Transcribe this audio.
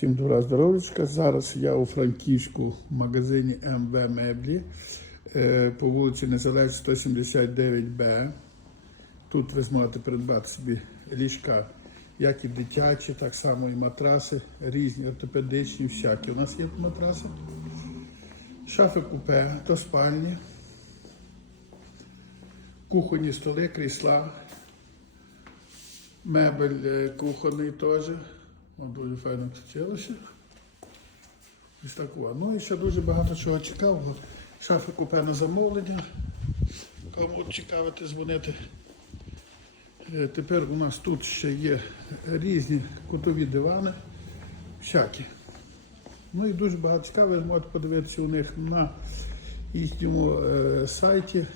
Всім добра здоров'ячка. Зараз я у Франківську в магазині МВ Меблі е, по вулиці Незалежність 179Б. Тут ви зможете придбати собі ліжка, як і дитячі, так само і матраси, різні, ортопедичні, всякі. У нас є матраси. Шафи купе, то спальні, кухонні столи, крісла, мебель е, кухонний теж. Воно дуже файно вчилося. Ось так. о. Ну і ще дуже багато чого цікавого. Шафи купе на замовлення. Кому цікавити, дзвонити. Е, Тепер у нас тут ще є різні кутові дивани, всякі. Ну і дуже багато цікавого, ви можете подивитися у них на їхньому е, сайті.